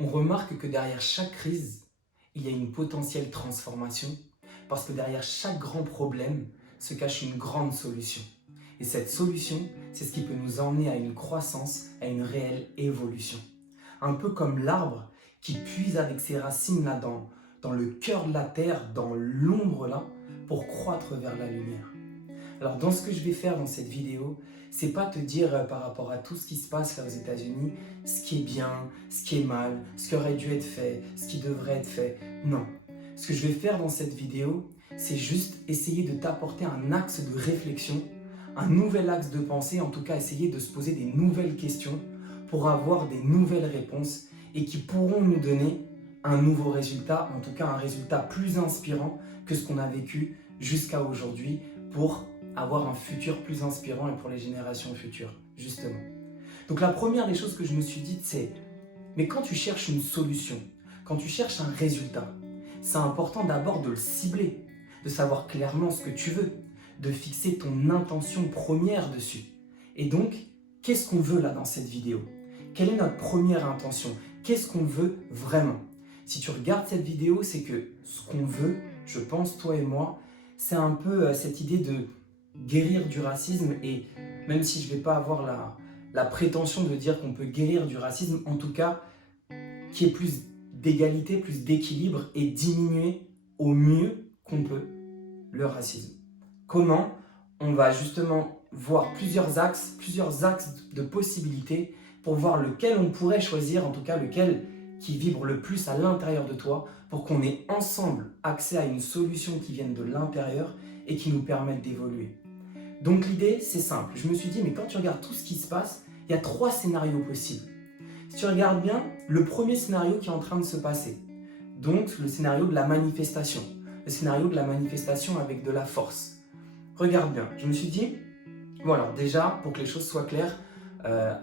On remarque que derrière chaque crise, il y a une potentielle transformation parce que derrière chaque grand problème se cache une grande solution. Et cette solution, c'est ce qui peut nous emmener à une croissance, à une réelle évolution. Un peu comme l'arbre qui puise avec ses racines là dans le cœur de la terre, dans l'ombre là, pour croître vers la lumière. Alors dans ce que je vais faire dans cette vidéo, c'est pas te dire par rapport à tout ce qui se passe là aux États-Unis, ce qui est bien, ce qui est mal, ce qui aurait dû être fait, ce qui devrait être fait. Non. Ce que je vais faire dans cette vidéo, c'est juste essayer de t'apporter un axe de réflexion, un nouvel axe de pensée, en tout cas essayer de se poser des nouvelles questions pour avoir des nouvelles réponses et qui pourront nous donner un nouveau résultat, en tout cas un résultat plus inspirant que ce qu'on a vécu jusqu'à aujourd'hui pour avoir un futur plus inspirant et pour les générations futures, justement. Donc la première des choses que je me suis dit, c'est, mais quand tu cherches une solution, quand tu cherches un résultat, c'est important d'abord de le cibler, de savoir clairement ce que tu veux, de fixer ton intention première dessus. Et donc, qu'est-ce qu'on veut là dans cette vidéo? Quelle est notre première intention? Qu'est-ce qu'on veut vraiment? Si tu regardes cette vidéo, c'est que ce qu'on veut, je pense, toi et moi, c'est un peu cette idée de guérir du racisme, et même si je ne vais pas avoir la prétention de dire qu'on peut guérir du racisme, en tout cas, qu'il y ait plus d'égalité, plus d'équilibre et diminuer au mieux qu'on peut le racisme. Comment? On va justement voir plusieurs axes de possibilités pour voir lequel on pourrait choisir, en tout cas lequel qui vibre le plus à l'intérieur de toi, pour qu'on ait ensemble accès à une solution qui vienne de l'intérieur et qui nous permette d'évoluer. Donc l'idée, c'est simple. Je me suis dit, mais quand tu regardes tout ce qui se passe, il y a 3 scénarios possibles. Si tu regardes bien, le premier scénario qui est en train de se passer, donc le scénario de la manifestation, le scénario de la manifestation avec de la force. Regarde bien, je me suis dit, bon alors déjà, pour que les choses soient claires,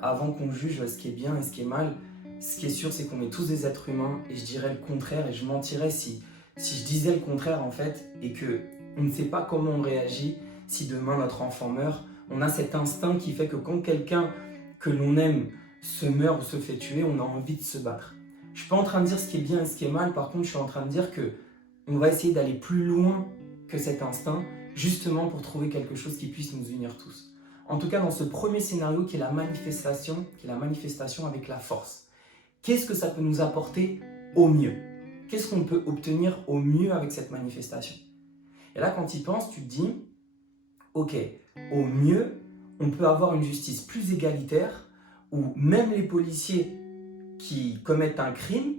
avant qu'on juge ce qui est bien et ce qui est mal, ce qui est sûr, c'est qu'on est tous des êtres humains, et je dirais le contraire, et je mentirais si je disais le contraire en fait, et qu'on ne sait pas comment on réagit si demain notre enfant meurt. On a cet instinct qui fait que quand quelqu'un que l'on aime se meurt ou se fait tuer, on a envie de se battre. Je ne suis pas en train de dire ce qui est bien et ce qui est mal, par contre je suis en train de dire que on va essayer d'aller plus loin que cet instinct, justement pour trouver quelque chose qui puisse nous unir tous. En tout cas, dans ce premier scénario qui est la manifestation avec la force. Qu'est-ce que ça peut nous apporter au mieux? Qu'est-ce qu'on peut obtenir au mieux avec cette manifestation? Et là, quand tu y penses, tu te dis, ok, au mieux, on peut avoir une justice plus égalitaire où même les policiers qui commettent un crime,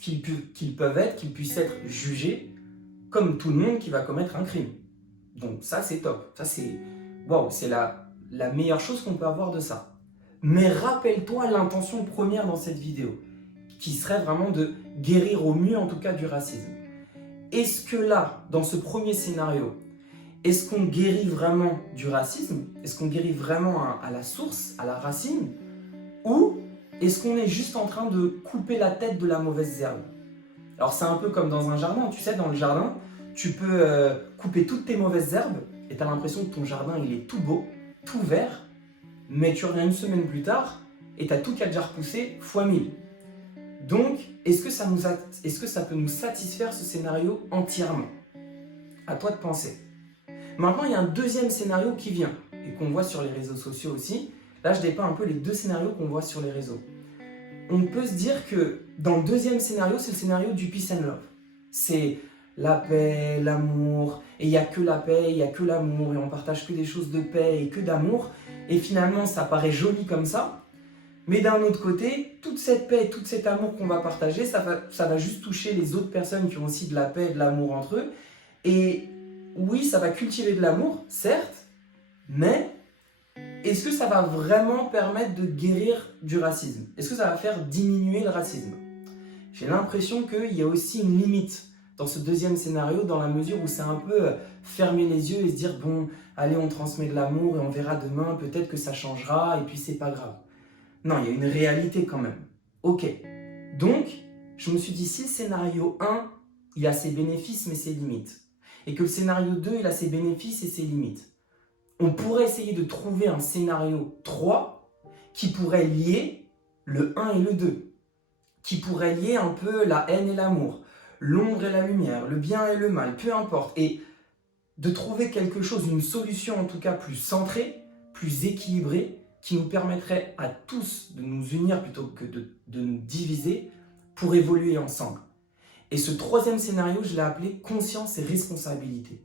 qu'ils puissent être jugés comme tout le monde qui va commettre un crime. Donc ça, c'est top. Ça, c'est waouh, c'est la meilleure chose qu'on peut avoir de ça. Mais rappelle-toi l'intention première dans cette vidéo, qui serait vraiment de guérir au mieux, en tout cas, du racisme. Est-ce que là, dans ce premier scénario, est-ce qu'on guérit vraiment du racisme? Est-ce qu'on guérit vraiment à la source, à la racine? Ou est-ce qu'on est juste en train de couper la tête de la mauvaise herbe? Alors c'est un peu comme dans un jardin, tu sais, dans le jardin, tu peux couper toutes tes mauvaises herbes et tu as l'impression que ton jardin il est tout beau, tout vert, mais tu reviens une semaine plus tard et tu as tout qui a déjà repoussé fois 1000. Donc, est-ce que ça peut nous satisfaire ce scénario entièrement? À toi de penser. Maintenant, il y a un deuxième scénario qui vient et qu'on voit sur les réseaux sociaux aussi. Là, je dépeins un peu les 2 scénarios qu'on voit sur les réseaux. On peut se dire que dans le deuxième scénario, c'est le scénario du peace and love. C'est la paix, l'amour, et il n'y a que la paix, il n'y a que l'amour, et on partage que des choses de paix et que d'amour. Et finalement, ça paraît joli comme ça. Mais d'un autre côté, toute cette paix et tout cet amour qu'on va partager, ça va juste toucher les autres personnes qui ont aussi de la paix et de l'amour entre eux. Et oui, ça va cultiver de l'amour, certes, mais est-ce que ça va vraiment permettre de guérir du racisme? Est-ce que ça va faire diminuer le racisme? J'ai l'impression qu'il y a aussi une limite dans ce deuxième scénario, dans la mesure où c'est un peu fermer les yeux et se dire bon, allez, on transmet de l'amour et on verra demain, peut-être que ça changera et puis c'est pas grave. Non, il y a une réalité quand même. Ok, donc je me suis dit si le scénario 1, il a ses bénéfices mais ses limites, et que le scénario 2, il a ses bénéfices et ses limites, on pourrait essayer de trouver un scénario 3 qui pourrait lier le 1 et le 2, qui pourrait lier un peu la haine et l'amour, l'ombre et la lumière, le bien et le mal, peu importe, et de trouver quelque chose, une solution en tout cas plus centrée, plus équilibrée, qui nous permettrait à tous de nous unir plutôt que de nous diviser pour évoluer ensemble. Et ce troisième scénario, je l'ai appelé conscience et responsabilité.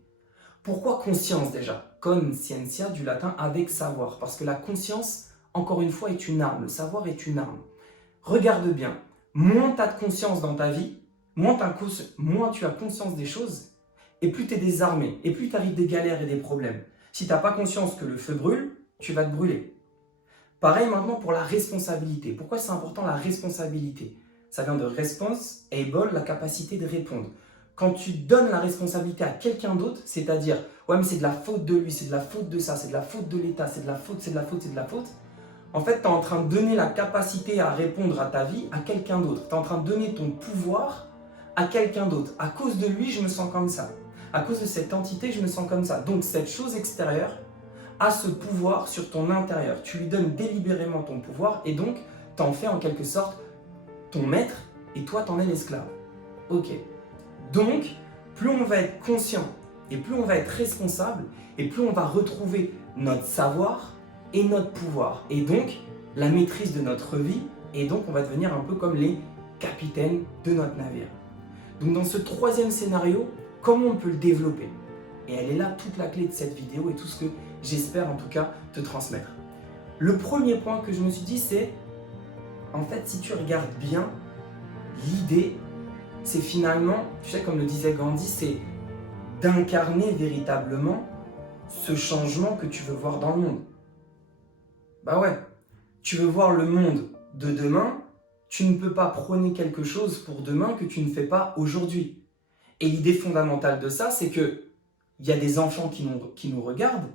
Pourquoi conscience déjà? Conscientia du latin avec savoir. Parce que la conscience, encore une fois, est une arme. Le savoir est une arme. Regarde bien, moins tu as de conscience dans ta vie, moins tu as conscience des choses, et plus tu es désarmé, et plus tu arrives des galères et des problèmes. Si tu n'as pas conscience que le feu brûle, tu vas te brûler. Pareil maintenant pour la responsabilité. Pourquoi c'est important la responsabilité? Ça vient de response, able, la capacité de répondre. Quand tu donnes la responsabilité à quelqu'un d'autre, c'est-à-dire, ouais mais c'est de la faute de lui, c'est de la faute de ça, c'est de la faute de l'État, c'est de la faute, c'est de la faute, c'est de la faute. En fait, tu es en train de donner la capacité à répondre à ta vie à quelqu'un d'autre. Tu es en train de donner ton pouvoir à quelqu'un d'autre. À cause de lui, je me sens comme ça. À cause de cette entité, je me sens comme ça. Donc cette chose extérieure a ce pouvoir sur ton intérieur. Tu lui donnes délibérément ton pouvoir et donc tu en fais en quelque sorte ton maître et toi, tu en es l'esclave. Ok. Donc, plus on va être conscient et plus on va être responsable et plus on va retrouver notre savoir et notre pouvoir. Et donc, la maîtrise de notre vie et donc on va devenir un peu comme les capitaines de notre navire. Donc dans ce troisième scénario, comment on peut le développer? Et elle est là toute la clé de cette vidéo et tout ce que j'espère en tout cas te transmettre. Le premier point que je me suis dit, c'est en fait si tu regardes bien, l'idée c'est finalement, tu sais comme le disait Gandhi, c'est d'incarner véritablement ce changement que tu veux voir dans le monde. Bah ouais, tu veux voir le monde de demain, tu ne peux pas prôner quelque chose pour demain que tu ne fais pas aujourd'hui. Et l'idée fondamentale de ça, c'est que il y a des enfants qui nous regardent,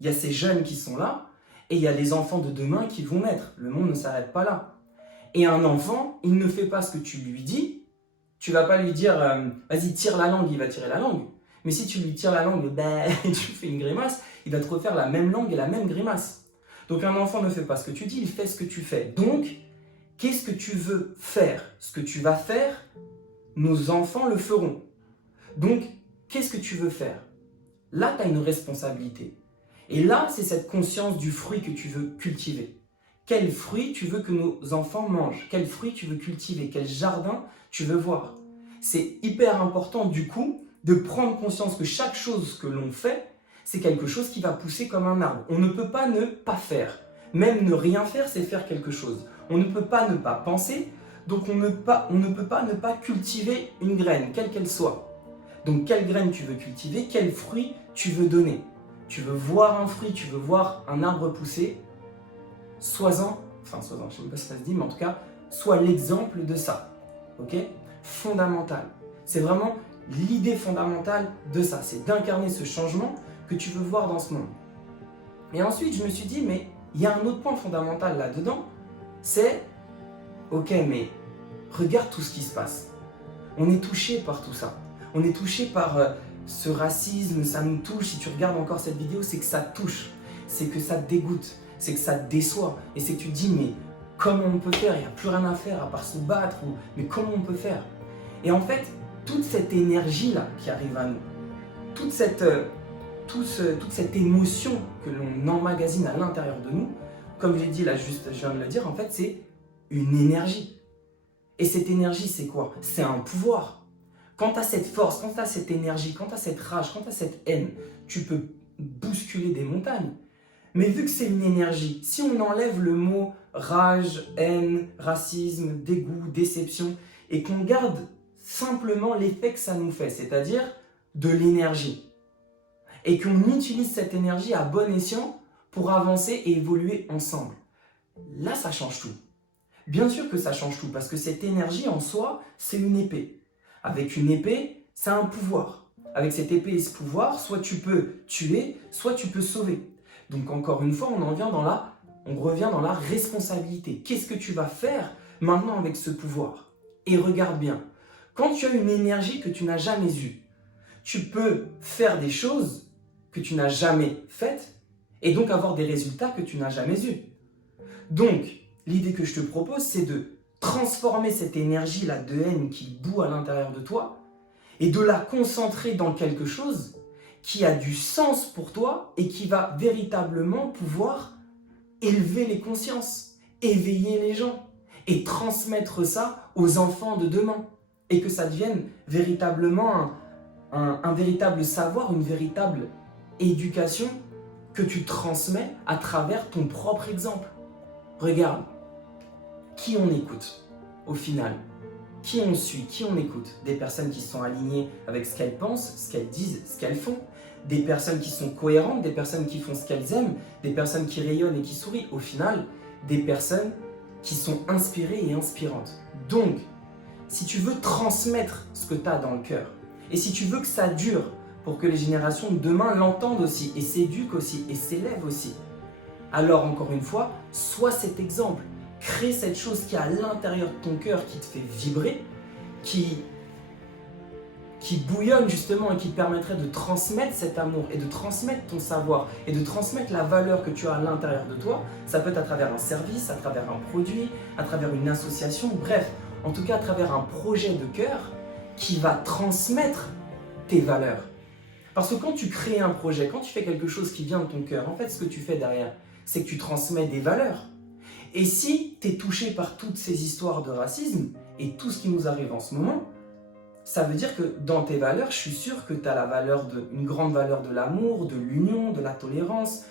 il y a ces jeunes qui sont là, et il y a les enfants de demain qui vont naître. Le monde ne s'arrête pas là. Et un enfant, il ne fait pas ce que tu lui dis, tu vas pas lui dire vas-y tire la langue, il va tirer la langue. Mais si tu lui tires la langue et tu fais une grimace, il va te refaire la même langue et la même grimace. Donc un enfant ne fait pas ce que tu dis, il fait ce que tu fais. Donc, qu'est-ce que tu veux faire? Ce que tu vas faire, nos enfants le feront. Donc, qu'est-ce que tu veux faire? Là, tu as une responsabilité. Et là, c'est cette conscience du fruit que tu veux cultiver. Quel fruit tu veux que nos enfants mangent? Quel fruit tu veux cultiver? Quel jardin tu veux voir? C'est hyper important du coup de prendre conscience que chaque chose que l'on fait, c'est quelque chose qui va pousser comme un arbre. On ne peut pas ne pas faire. Même ne rien faire, c'est faire quelque chose. On ne peut pas ne pas penser, donc on ne peut pas ne pas cultiver une graine, quelle qu'elle soit. Donc quelle graine tu veux cultiver, quel fruit tu veux donner. Tu veux voir un fruit, tu veux voir un arbre pousser, sois-en, je ne sais même pas si ça se dit, mais en tout cas, sois l'exemple de ça. Ok? Fondamental. C'est vraiment l'idée fondamentale de ça, c'est d'incarner ce changement que tu veux voir dans ce monde. Et ensuite, je me suis dit, mais il y a un autre point fondamental là-dedans, c'est, ok, mais regarde tout ce qui se passe. On est touché par tout ça. On est touché par ce racisme, ça nous touche. Si tu regardes encore cette vidéo, c'est que ça te touche, c'est que ça te dégoûte, c'est que ça te déçoit. Et c'est que tu te dis, mais comment on peut faire? Il n'y a plus rien à faire à part se battre. Mais comment on peut faire? Et en fait, toute cette énergie-là qui arrive à nous, toute cette émotion que l'on emmagasine à l'intérieur de nous, comme j'ai dit là juste, je viens de le dire, en fait c'est une énergie. Et cette énergie c'est quoi? C'est un pouvoir. Quand tu as cette force, quand tu as cette énergie, quand tu as cette rage, quand tu as cette haine, tu peux bousculer des montagnes. Mais vu que c'est une énergie, si on enlève le mot rage, haine, racisme, dégoût, déception, et qu'on garde simplement l'effet que ça nous fait, c'est-à-dire de l'énergie, et qu'on utilise cette énergie à bon escient pour avancer et évoluer ensemble. Là, ça change tout. Bien sûr que ça change tout, parce que cette énergie en soi, c'est une épée. Avec une épée, c'est un pouvoir. Avec cette épée et ce pouvoir, soit tu peux tuer, soit tu peux sauver. Donc encore une fois, on revient dans la responsabilité. Qu'est-ce que tu vas faire maintenant avec ce pouvoir? Et regarde bien, quand tu as une énergie que tu n'as jamais eue, tu peux faire des choses que tu n'as jamais faites et donc avoir des résultats que tu n'as jamais eus. Donc, l'idée que je te propose, c'est de transformer cette énergie-là de haine qui bout à l'intérieur de toi et de la concentrer dans quelque chose qui a du sens pour toi et qui va véritablement pouvoir élever les consciences, éveiller les gens et transmettre ça aux enfants de demain. Et que ça devienne véritablement un véritable savoir, une véritable éducation que tu transmets à travers ton propre exemple. Regarde, qui on écoute au final? Qui on suit? Qui on écoute? Des personnes qui sont alignées avec ce qu'elles pensent, ce qu'elles disent, ce qu'elles font. Des personnes qui sont cohérentes, des personnes qui font ce qu'elles aiment, des personnes qui rayonnent et qui sourient. Au final, des personnes qui sont inspirées et inspirantes. Donc, si tu veux transmettre ce que tu as dans le cœur, et si tu veux que ça dure pour que les générations de demain l'entendent aussi, et s'éduquent aussi, et s'élèvent aussi, alors encore une fois, sois cet exemple. Crée cette chose qui est à l'intérieur de ton cœur, qui te fait vibrer, qui bouillonne justement et qui te permettrait de transmettre cet amour et de transmettre ton savoir et de transmettre la valeur que tu as à l'intérieur de toi. Ça peut être à travers un service, à travers un produit, à travers une association, bref, en tout cas à travers un projet de cœur qui va transmettre tes valeurs. Parce que quand tu crées un projet, quand tu fais quelque chose qui vient de ton cœur, en fait ce que tu fais derrière, c'est que tu transmets des valeurs. Et si tu es touché par toutes ces histoires de racisme et tout ce qui nous arrive en ce moment, ça veut dire que dans tes valeurs, je suis sûr que tu as une grande valeur de l'amour, de l'union, de la tolérance,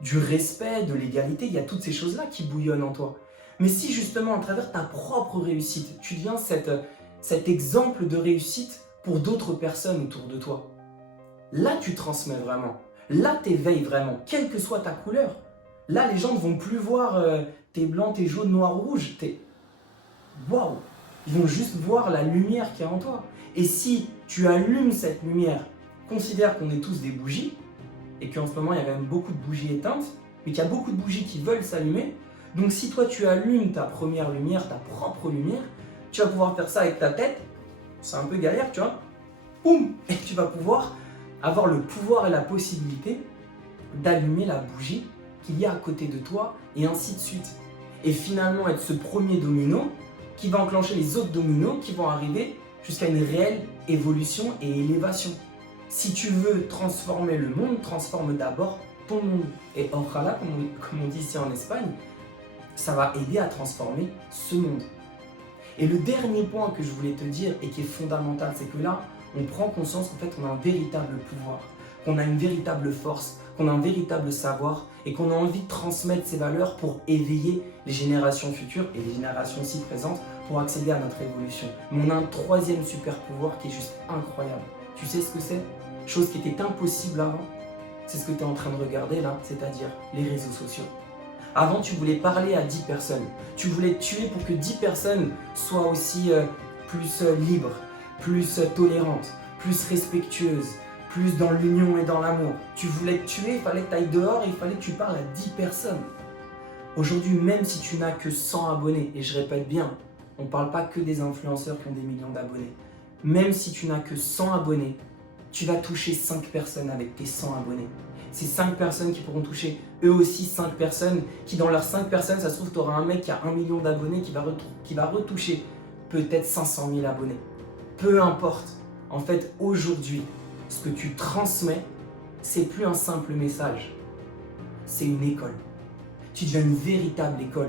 du respect, de l'égalité. Il y a toutes ces choses-là qui bouillonnent en toi. Mais si justement, à travers ta propre réussite, tu deviens cet exemple de réussite pour d'autres personnes autour de toi, là tu transmets vraiment. Là tu éveilles vraiment, quelle que soit ta couleur. Là les gens ne vont plus voir t'es blanc, t'es jaune, noir ou rouge. Waouh! Ils vont juste voir la lumière qu'il y a en toi. Et si tu allumes cette lumière, considère qu'on est tous des bougies, et qu'en ce moment il y a quand même beaucoup de bougies éteintes, mais qu'il y a beaucoup de bougies qui veulent s'allumer. Donc si toi tu allumes ta première lumière, ta propre lumière, tu vas pouvoir faire ça avec ta tête. C'est un peu galère, tu vois. Boum! Et tu vas pouvoir avoir le pouvoir et la possibilité d'allumer la bougie qu'il y a à côté de toi, et ainsi de suite. Et finalement être ce premier domino qui va enclencher les autres dominos qui vont arriver jusqu'à une réelle évolution et élévation. Si tu veux transformer le monde, transforme d'abord ton monde. Et ojalá, comme on dit ici en Espagne, ça va aider à transformer ce monde. Et le dernier point que je voulais te dire et qui est fondamental, c'est que là, on prend conscience qu'en fait, on a un véritable pouvoir, qu'on a une véritable force, qu'on a un véritable savoir et qu'on a envie de transmettre ces valeurs pour éveiller les générations futures et les générations aussi présentes pour accéder à notre évolution. Mais on a un troisième super pouvoir qui est juste incroyable. Tu sais ce que c'est? Chose qui était impossible avant. C'est ce que tu es en train de regarder là, c'est-à-dire les réseaux sociaux. Avant, tu voulais parler à 10 personnes. Tu voulais te tuer pour que 10 personnes soient aussi plus libres, plus tolérantes, plus respectueuses, plus dans l'union et dans l'amour. Tu voulais te tuer, il fallait que tu ailles dehors et il fallait que tu parles à 10 personnes. Aujourd'hui, même si tu n'as que 100 abonnés, et je répète bien, on ne parle pas que des influenceurs qui ont des millions d'abonnés. Même si tu n'as que 100 abonnés, tu vas toucher 5 personnes avec tes 100 abonnés. Ces 5 personnes qui pourront toucher eux aussi 5 personnes, qui dans leurs 5 personnes, ça se trouve, tu auras un mec qui a 1 million d'abonnés qui va retoucher peut-être 500 000 abonnés. Peu importe. En fait, aujourd'hui, ce que tu transmets, c'est plus un simple message. C'est une école. Tu deviens une véritable école.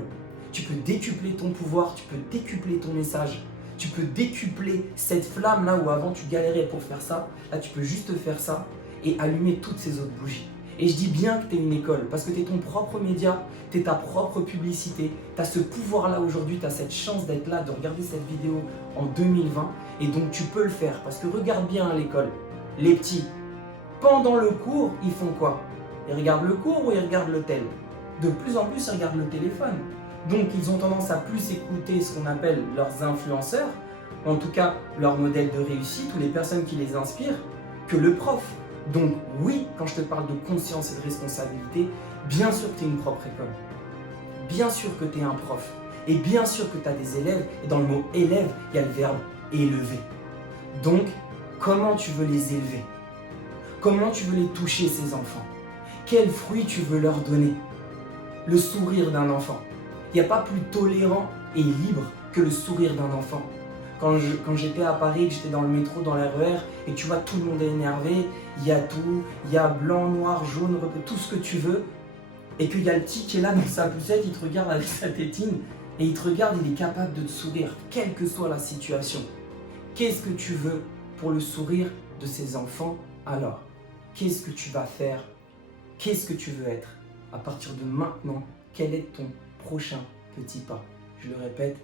Tu peux décupler ton pouvoir, tu peux décupler ton message. Tu peux décupler cette flamme là où avant tu galérais pour faire ça. Là, tu peux juste faire ça et allumer toutes ces autres bougies. Et je dis bien que tu es une école parce que tu es ton propre média, tu es ta propre publicité. Tu as ce pouvoir-là aujourd'hui, tu as cette chance d'être là, de regarder cette vidéo en 2020. Et donc, tu peux le faire parce que regarde bien à l'école. Les petits, pendant le cours, ils font quoi? Ils regardent le cours ou ils regardent le tel? De plus en plus, ils regardent le téléphone. Donc, ils ont tendance à plus écouter ce qu'on appelle leurs influenceurs, ou en tout cas leur modèle de réussite ou les personnes qui les inspirent, que le prof. Donc oui, quand je te parle de conscience et de responsabilité, bien sûr que tu es une propre école. Bien sûr que tu es un prof. Et bien sûr que tu as des élèves. Et dans le mot élève, il y a le verbe élever. Donc, comment tu veux les élever? Comment tu veux les toucher, ces enfants? Quels fruits tu veux leur donner? Le sourire d'un enfant. Il n'y a pas plus tolérant et libre que le sourire d'un enfant. Quand j'étais à Paris, que j'étais dans le métro, dans l'RER, et tu vois tout le monde est énervé, il y a tout, il y a blanc, noir, jaune, tout ce que tu veux, et qu'il y a le petit qui est là dans sa poussette, il te regarde avec sa tétine, et il te regarde, il est capable de te sourire, quelle que soit la situation. Qu'est-ce que tu veux pour le sourire de ces enfants alors? Qu'est-ce que tu vas faire? Qu'est-ce que tu veux être? À partir de maintenant, quel est ton prochain petit pas? Je le répète,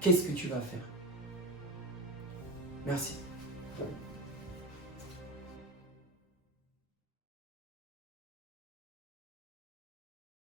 qu'est-ce que tu vas faire? Merci.